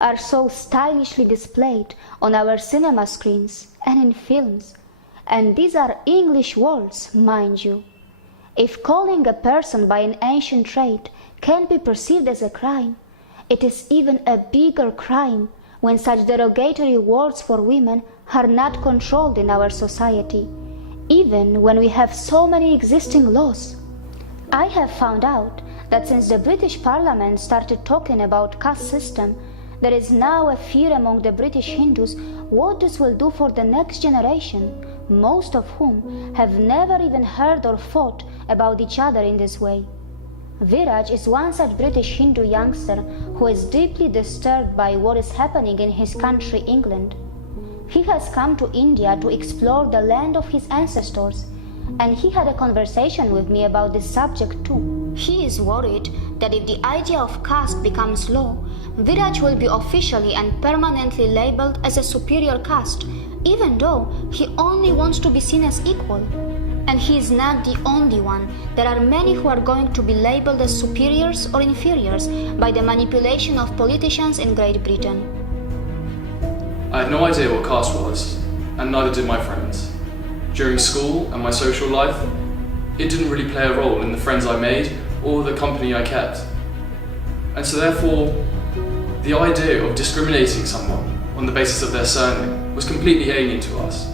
are so stylishly displayed on our cinema screens and in films. And these are English words, mind you. If calling a person by an ancient trait can be perceived as a crime, it is even a bigger crime when such derogatory words for women are not controlled in our society, even when we have so many existing laws. I have found out that since the British Parliament started talking about caste system, there is now a fear among the British Hindus what this will do for the next generation, most of whom have never even heard or thought about each other in this way. Viraj is one such British Hindu youngster who is deeply disturbed by what is happening in his country, England. He has come to India to explore the land of his ancestors, and he had a conversation with me about this subject too. He is worried that if the idea of caste becomes law, Viraj will be officially and permanently labeled as a superior caste, even though he only wants to be seen as equal. And he is not the only one. There are many who are going to be labeled as superiors or inferiors by the manipulation of politicians in Great Britain. I had no idea what caste was, and neither did my friends. During school and my social life, it didn't really play a role in the friends I made or the company I kept. And so therefore, the idea of discriminating someone on the basis of their surname was completely alien to us.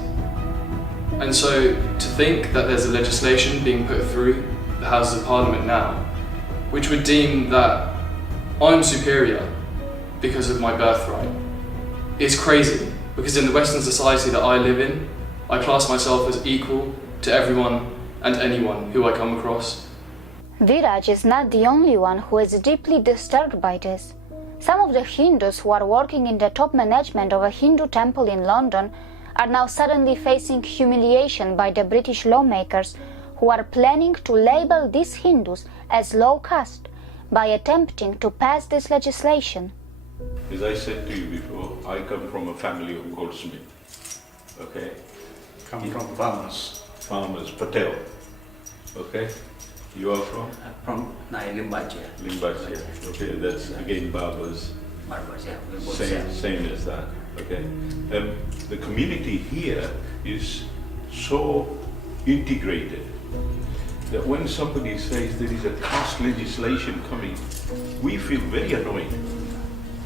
And so to think that there's a legislation being put through the Houses of Parliament now, which would deem that I'm superior because of my birthright, is crazy, because in the Western society that I live in, I class myself as equal to everyone and anyone who I come across. Viraj is not the only one who is deeply disturbed by this. Some of the Hindus who are working in the top management of a Hindu temple in London are now suddenly facing humiliation by the British lawmakers who are planning to label these Hindus as low caste by attempting to pass this legislation. As I said to you before, I come from a family of goldsmiths. Okay? Come from farmers. Farmers, Patel. Okay? You are from? From Limbachia. Limbachia. Okay, that's again Barbers. Barbers, yeah. We're both Same as that. Okay? The community here is so integrated that when somebody says there is a caste legislation coming, we feel very annoyed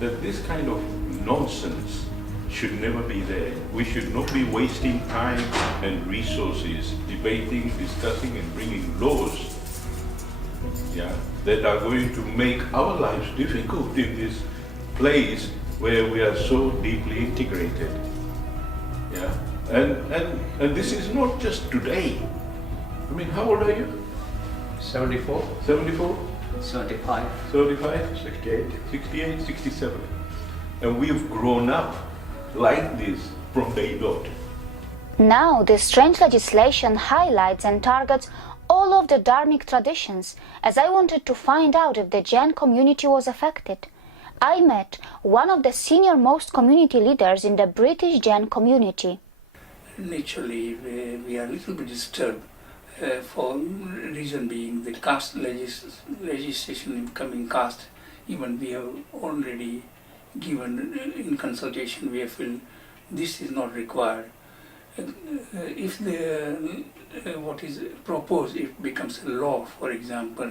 that this kind of nonsense should never be there. We should not be wasting time and resources debating, discussing and bringing laws that are going to make our lives difficult in this place where we are so deeply integrated. And this is not just today. I mean, how old are you? 74. 74? 75. 35? 68. 68, 67. And we've grown up like this from day dot. Now, this strange legislation highlights and targets all of the Dharmic traditions, as I wanted to find out if the Jain community was affected. I met one of the senior-most community leaders in the British Jain community. Naturally, we are a little bit disturbed for reason being the caste legislation becoming caste. Even we have already given in consultation, we have felt this is not required. If what is proposed, if becomes a law, for example,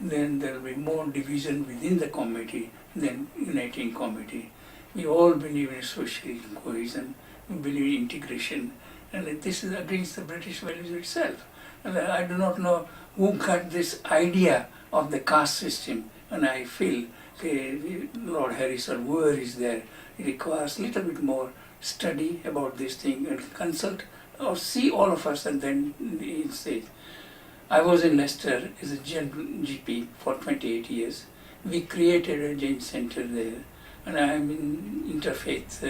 then there will be more division within the community than uniting community. We all believe in social cohesion, we believe in integration, and this is against the British values itself. And I do not know who got this idea of the caste system, and I feel Lord Harris or whoever is there, it requires a little bit more study about this thing and consult or see all of us and then say. I was in Leicester as a Jain GP for 28 years. We created a Jain center there, and I am in interfaith.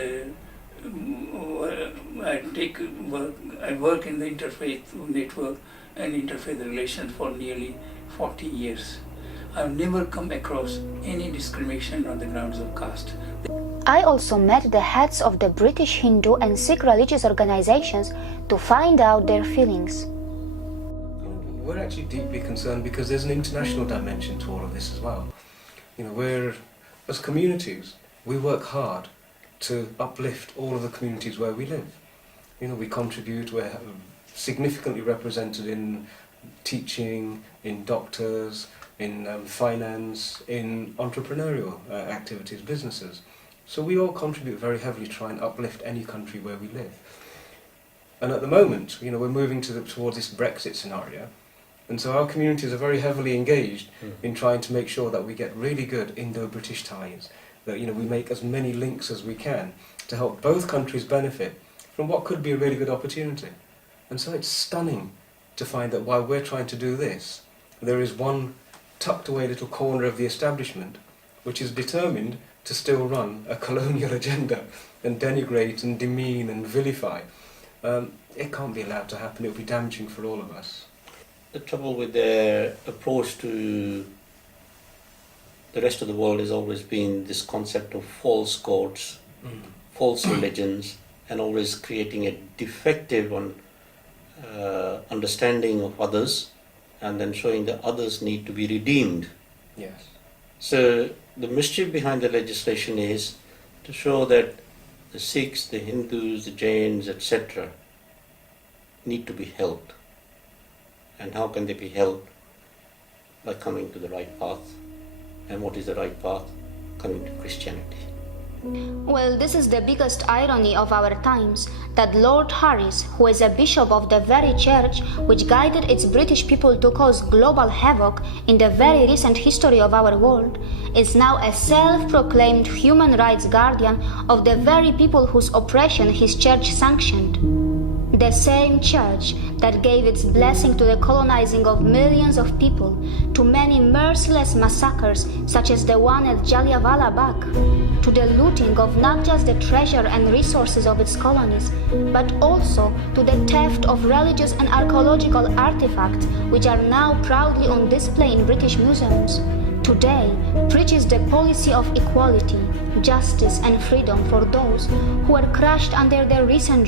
I work in the interfaith network and interfaith relations for nearly 40 years. I've never come across any discrimination on the grounds of caste. I also met the heads of the British Hindu and Sikh religious organizations to find out their feelings. We're actually deeply concerned because there's an international dimension to all of this as well. We're, as communities, we work hard to uplift all of the communities where we live. You know, we contribute, we're significantly represented in teaching, in doctors, in finance, in entrepreneurial activities, businesses. So we all contribute very heavily to try and uplift any country where we live. And at the moment, you know, we're moving towards this Brexit scenario, and so our communities are very heavily engaged in trying to make sure that we get really good Indo-British ties, that, you know, we make as many links as we can to help both countries benefit from what could be a really good opportunity. And so it's stunning to find that while we're trying to do this, there is one tucked away little corner of the establishment which is determined to still run a colonial agenda and denigrate and demean and vilify. It can't be allowed to happen. It would be damaging for all of us. The trouble with their approach to the rest of the world has always been this concept of false gods, false religions, and always creating a defective understanding of others, and then showing that others need to be redeemed. Yes. So the mischief behind the legislation is to show that the Sikhs, the Hindus, the Jains, etc. need to be helped. And how can they be helped? By coming to the right path. And what is the right path? Coming to Christianity. Well, this is the biggest irony of our times, that Lord Harris, who is a bishop of the very church which guided its British people to cause global havoc in the very recent history of our world, is now a self-proclaimed human rights guardian of the very people whose oppression his church sanctioned. The same church that gave its blessing to the colonizing of millions of people, to many merciless massacres such as the one at Jallianwala Bagh, to the looting of not just the treasure and resources of its colonies, but also to the theft of religious and archaeological artifacts which are now proudly on display in British museums, today preaches the policy of equality, justice and freedom for those who were crushed under the recent